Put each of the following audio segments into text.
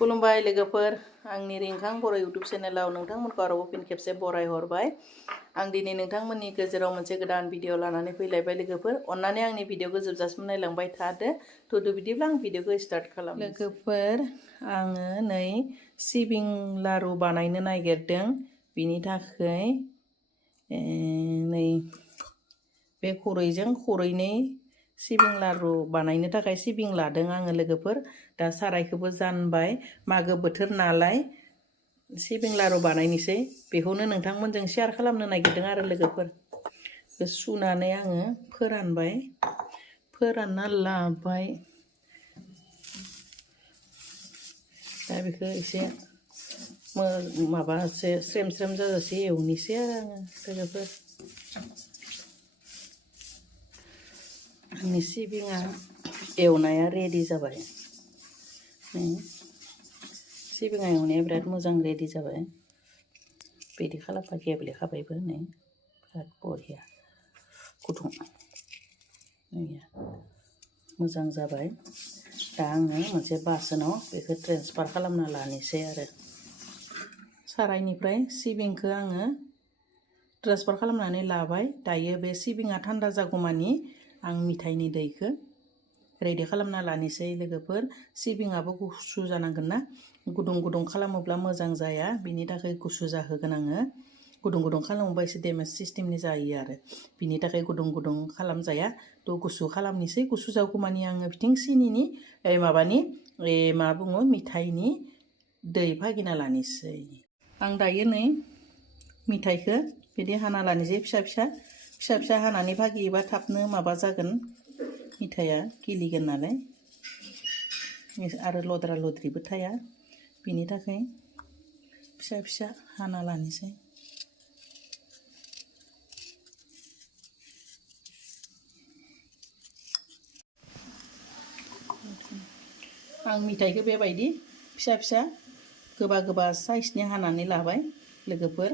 खुलुमबाय लोगोफोर आंनि रिंखां बर' इउट्युब चेनेलाव नोंथांमोनखौ आरोबाव फिन खेबसे बरायहरबाय आं दिनै नोंथांमोननि गेजेराव मोनसे गोदान भिडिअ लानानै फैलायबाय लोगोफोर अन्नानै आंनि भिडिअखौ जोबजासिम नायलांबाय थादो थुदो बिदिब्ला आं भिडिअखौ स्टार्ट खालाम लोगोफोर आङो नै सिबिं लारु बानायनो नागिरदों बिनि थाखाय नै बे खुरैजों खुरैनै सिबिं लारु बानायनो थाखाय सिबिं लादों आङो लोगोफोर दा सारायखौबो जानबाय मागो बोथोर नालाय सिबिं लारु बानायनोसै बेखौनो नोंथांमोनजों शेयार खालामनो नागिरदों आरो लोगोफोर सुनानै आङो फोरानना लाबाय दा बेखौ एसे माबासे स्रेम स्रेम जाजासे एवनोसै आरो आङो लोगोफोर आंनि सिबिङा एवनाया रेडि जाबाय सिबिङा एवनाया बिराद मोजां रेडि जाबाय बिदि खालामबा गेब्लेखाबायबो नै बिराद बरिया गुदुं मोजां जाबाय दा आङो मोनसे बासोनाव बेखौ ट्रेन्सफार खालामना लानोसै आरो सारायनिफ्राय सिबिंखौ आङो ट्रेन्सफार खालामनानै लाबाय दायो बे सिबिङा थान्दा जागौमानि आं मिथाइनि दैखौ रेडि खालामना लानोसै लोगोफोर सिबिङाबो गुसु जानांगोन ना गुदुं गुदुं खालामोब्ला मोजां जाया बिनि थाखाय गुसु जाहोगोन आङो गुदुं गुदुं खालामोबा एसे डेमेज सिस्टेमनि जायो आरो बिनि थाखाय गुदुं गुदुं खालामजाया थ' गुसु खालामनोसै गुसु जागौमानि आङो बिथिं सिनिनि माबानि मा बुङो मिथाइनि दै भागिना लानोसै आं दायो नै मिथाइखौ बिदि हाना लानोसै फिसा फिसा हानानै भागियोबा थाबनो माबा जागोन मिथाइया गिलिगोन नालाय आरो लद्रा लद्रिबो थाया बिनि थाखाय फिसा हाना लानोसै आं मिथाइखौ बेबायदि फिसा गोबा साइजनि हानानै लाबाय लोगोफोर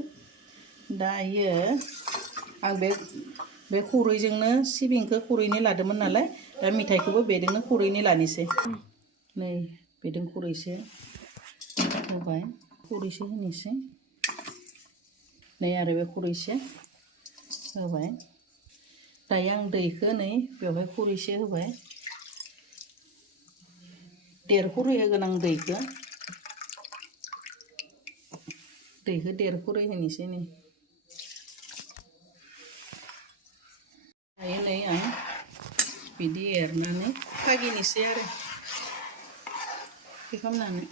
दायो आं बे खुरैजोंनो सिबिंखौ खुरैनै लादोंमोन नालाय दा मिथाइखौबो बेजोंनो खुरैनै लानोसै नै बेजों खुरैसे होबाय खुरैसे होनोसै नै आरो बे खुरैसे होबाय दायो आं दैखौ नै बेवहाय खुरैसे होबाय देर खुरै होगोन आं दैखौ देर खुरै होनोसै नै दायो नै आं बिदि एरनानै भागिनोसै आरो बे खालामनानै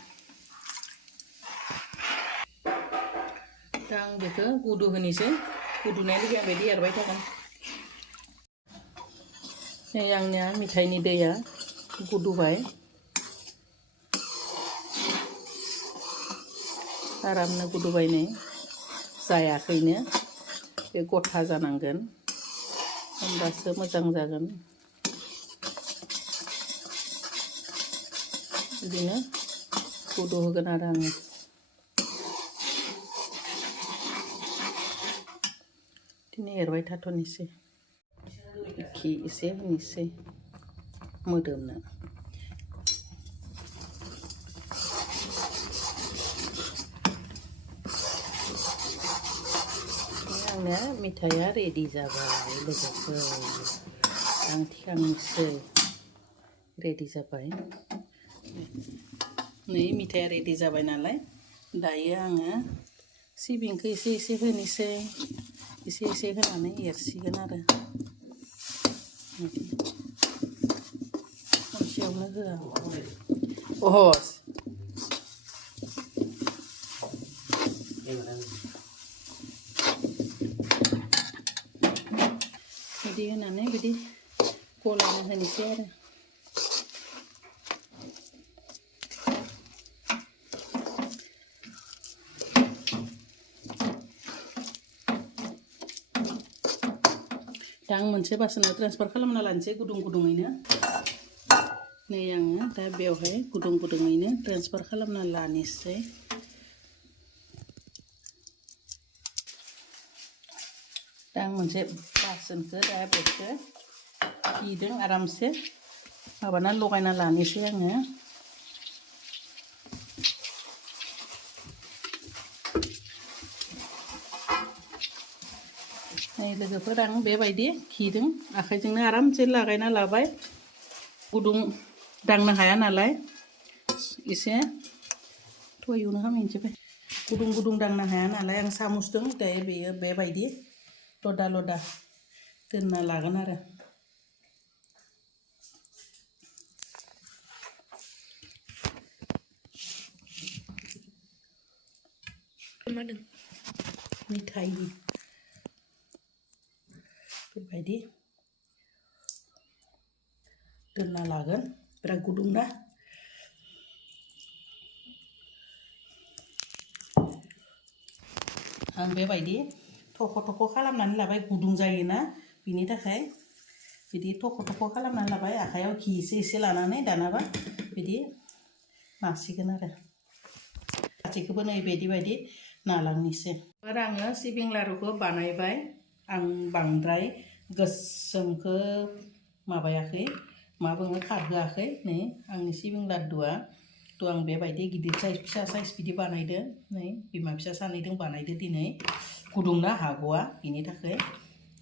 दा आं बेखौ गुदु होनोसै गुदुनाय लोगो आं बिदि एरबाय थागोन नै आंनिया मिथाइनि दैया गुदुबाय आरामनो गुदुबाय नै जायाखैनो बे गथा जानांगोन होमबासो मोजां जागोन बिदिनो गुदु होगोन आरो आङो बिदिनो एरबाय थाथ'नोसै घि एसे होनोसै मोदोमनो आंना मिथाइया रेडि जाबाय लोगोफोर आं थिखांनोसै रेडि जाबाय नै मिथाइया रेडि जाबाय नालाय दायो आङो सिबिंखौ एसे होनोसै एसे होनानै एरसिगोन आरो खनसेयावनो होआ बिदि होनानै बिदि गलायना होनोसै आरो दा आं मोनसे बासोनाव ट्रेन्सफार खालामना लानोसै गुदुङैनो नै आङो दा बेवहाय गुदुङैनो ट्रेन्सफार खालामना लानोसै दा आं मोनसे बासोनखौ दा बेखौ घिजों आरामसे माबाना लगायना लानोसै आङो नै लोगोफोर आं बेबायदि खिदों आखाइजोंनो आरामसे लागायना लाबाय गुदुं दांनो हाया नालाय एसे थयौनो हामैनोसै गुदुं गुदुं दांनो हाया नालाय आं सामुसजों दायो बेयो बेबायदि लदा लदा दोनना लागोन आरो मिथाइ बेबायदि दोनना लागोन बिराद गुदुं ना आं बेबायदि थख' थख' खालामनानै लाबाय गुदुं जायोना बिनि थाखाय बिदि थख' थख' खालामनानै लाबाय आखायाव घि एसे लानानै दानाबा बिदि नासिगोन आरो गासैखौबो नै बायदि नालांनिसै आरो आङो सिबिं लारुखौ बानायबाय आं बांद्राय गोसोमखौ माबायाखै मा बुङो खारहोआखै नै आंनि सिबिं लाड्डुआ थ' आं बेबायदि गिदिर साइज फिसा साइज बिदि बानायदो नै बिमा फिसा सानैदों बानायदो दिनै गुदुंना हाग'आ बिनि थाखाय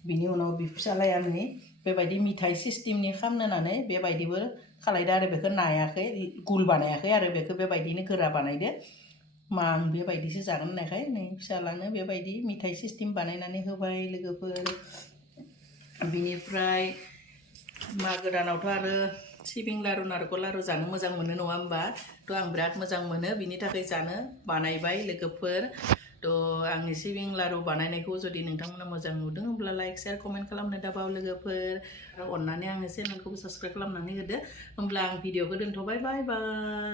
बिनि उनाव फिसालाया नै बेबायदि मिथाइ सिस्टेमनि खालामनानै बेबायदिबो खालायदो आरो बेखौ नायाखै गुल बानायाखै आरो बेखौ बेबायदिनो गोरा बानायदो मा आं बेबायदिसो जागोन होननायखाय नै फिसालानो बेबायदि मिथाइ सिस्टेम बानायनानै होबाय लोगोफोर बिनिफ्राय मागो दानावथ' आरो सिबिं लारु नारेंखल लारु जानो मोजां मोनो नङा होमबा थ' आं बिराद मोजां मोनो बिनि थाखाय जानो बानायबाय लोगोफोर थ' आंनि सिबिं लारु बानायनायखौ जुदि नोंथांमोना मोजां नुदों होमब्ला लाइक शेयार कमेन्ट खालामनो दाबाव लोगोफोर आरो अननानै आंनि चेनेलखौबो साबस्क्राइब खालामनानै होदो होमब्ला आं भिडिअखौ दोनथ'बाय बाय बाय